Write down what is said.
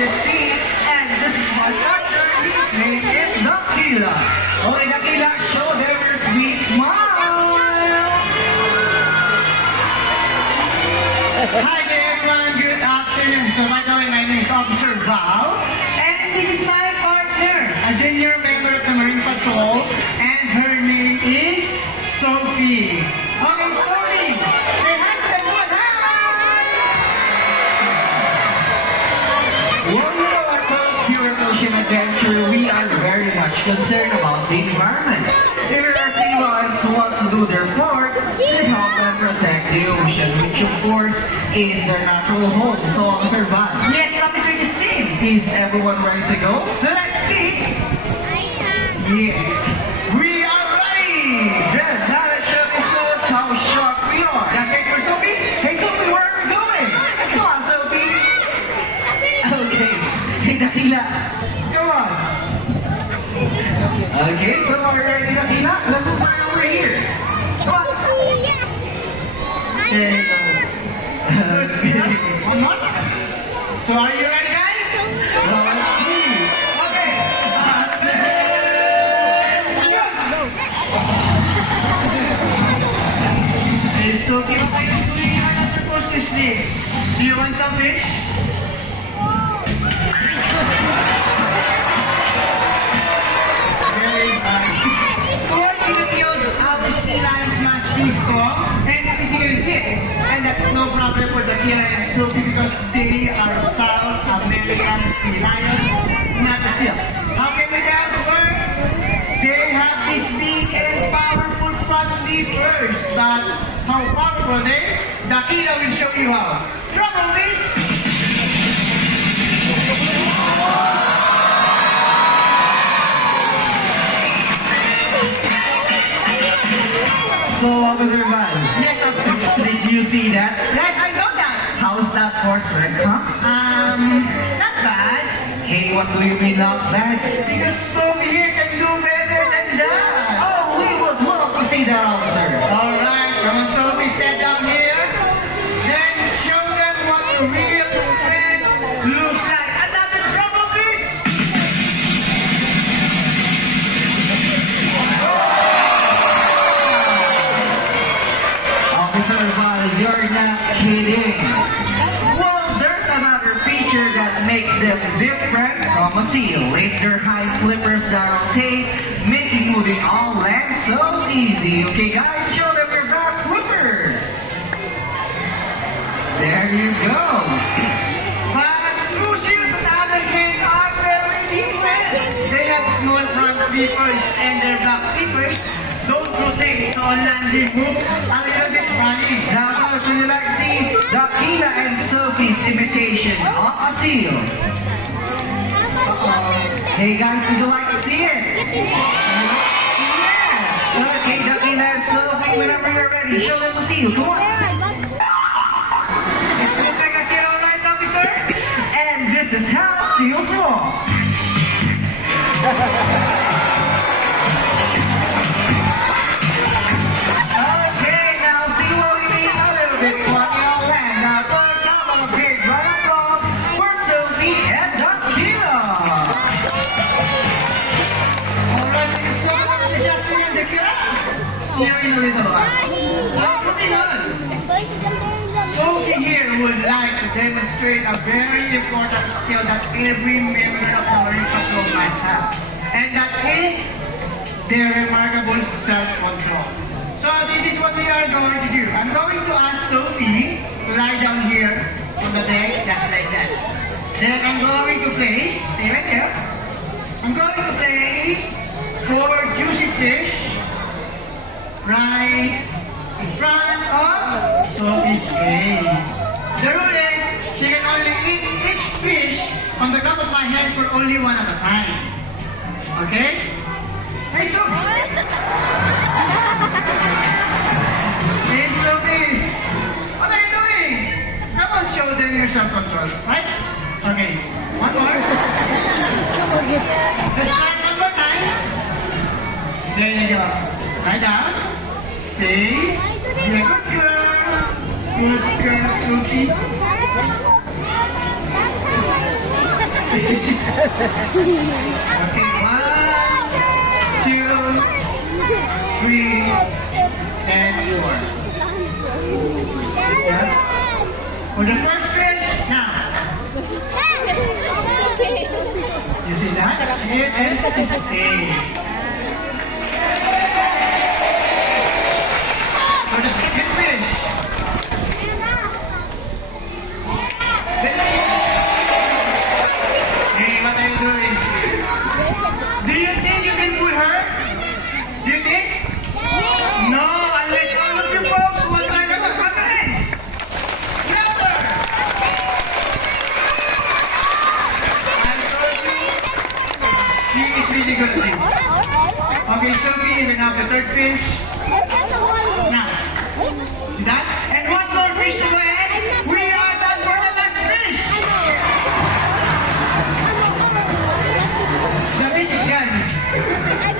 Christine, and this is my partner. His name is Dakila. Okay, Dakila, show them your sweet smile. Hi there, everyone. Good afternoon. So, by the way, my name is Officer Val, and this is my partner, a junior member of the Marine Patrol, and her name is Sophie. Okay, Sophie, say hi to everyone. Hi! Well, you know what, folks, here at Ocean Adventure, we are very much concerned about the environment. There are sea lions who want to do their part to help and protect the ocean, which of course is their natural home. So, Officer Van. Yes, Officer Justine. Is everyone ready to go? Let's see. Yes, we are ready. Then, now let's show this notes how sharp we are. Okay, for Sophie? Hey, Sophie, where are we going? Come on, Sophie. Okay. Hey, Dakila. Come on. Okay, so we're ready, Dakila. Let's move right over here. Come on. There you go. One more. So are you ready, guys? Well, let's see. Okay. Hey, Sophie, what are you doing? You're not supposed to sleep. Do you want some fish? Very nice. For Filipinos, our sea lions must be strong and physically fit. And that's no problem for the Kila and Sophie because they are South American sea lions, not a seal. How can we tell the words? They have these big and powerful front flippers, but how powerful they? The Kila will show you how. Trouble this! So, Officer Van. Yes, of course. Did you see that? Yes, I saw that. How's that horse work, huh? Not bad. Hey, what do you mean not bad? Because Sophie here can do better than that. Oh, we would love to see that, officer. Alright, come on, Sophie, step down here. Then show them what the real strength looks like. Another drop of this. Officer Val, you're not kidding. Well, there's another feature that makes them different from a seal. It's their high flippers that rotate, making moving on land so easy. Okay, guys, show them your back flippers. There you go. But blue seals, on the other hand, are very different. They have small front flippers and their back flippers don't rotate, so on land they move a little bit funny. Now, guys, would you like to see Dakila and Sophie's imitation of a seal? Hey guys, would you like to see it? Yes! Okay, Dakila and Sophie, whenever you're ready, show them the seal. Come on! It's going to take a seal, alright, officer? And this is how seals walk. Okay, now see what we mean a little bit funny on land. Now, folks, how about a big round of applause for Sophie and Dakila? Alright, thank you so much, Justin and Dakila. Here in a little while. Moving on. Sophie here would like to demonstrate a very important skill that every member of the Marine Patrol must have. And that is their remarkable self-control. So this is what we are going to do. I'm going to ask Sophie to lie down here on the deck, just like that. Then I'm going to place, stay right there. I'm going to place 4 juicy fish right in front of Sophie's face. The rule is, she can only eat each fish on the top of my hands for only one at a time. Okay? Hey, Sophie! Hey, Sophie! What are you doing? Come on, show them your self-control, right? Okay, one more. Let's start one more time. There you go. Right down. Stay. Be a good girl. Good girl, Sophie. Okay, 1, 2, 3, and 4. Yeah. For the first fish, now. You see that? It is a steak. For the second fish. Hey, what are you doing? Do you think you can fool her? Do you think? No, unlike all of you folks who are trying to confidence. Never! I told you, she is really good at this. Okay, Sophie, you can have the third fish. Now, see that? And one more.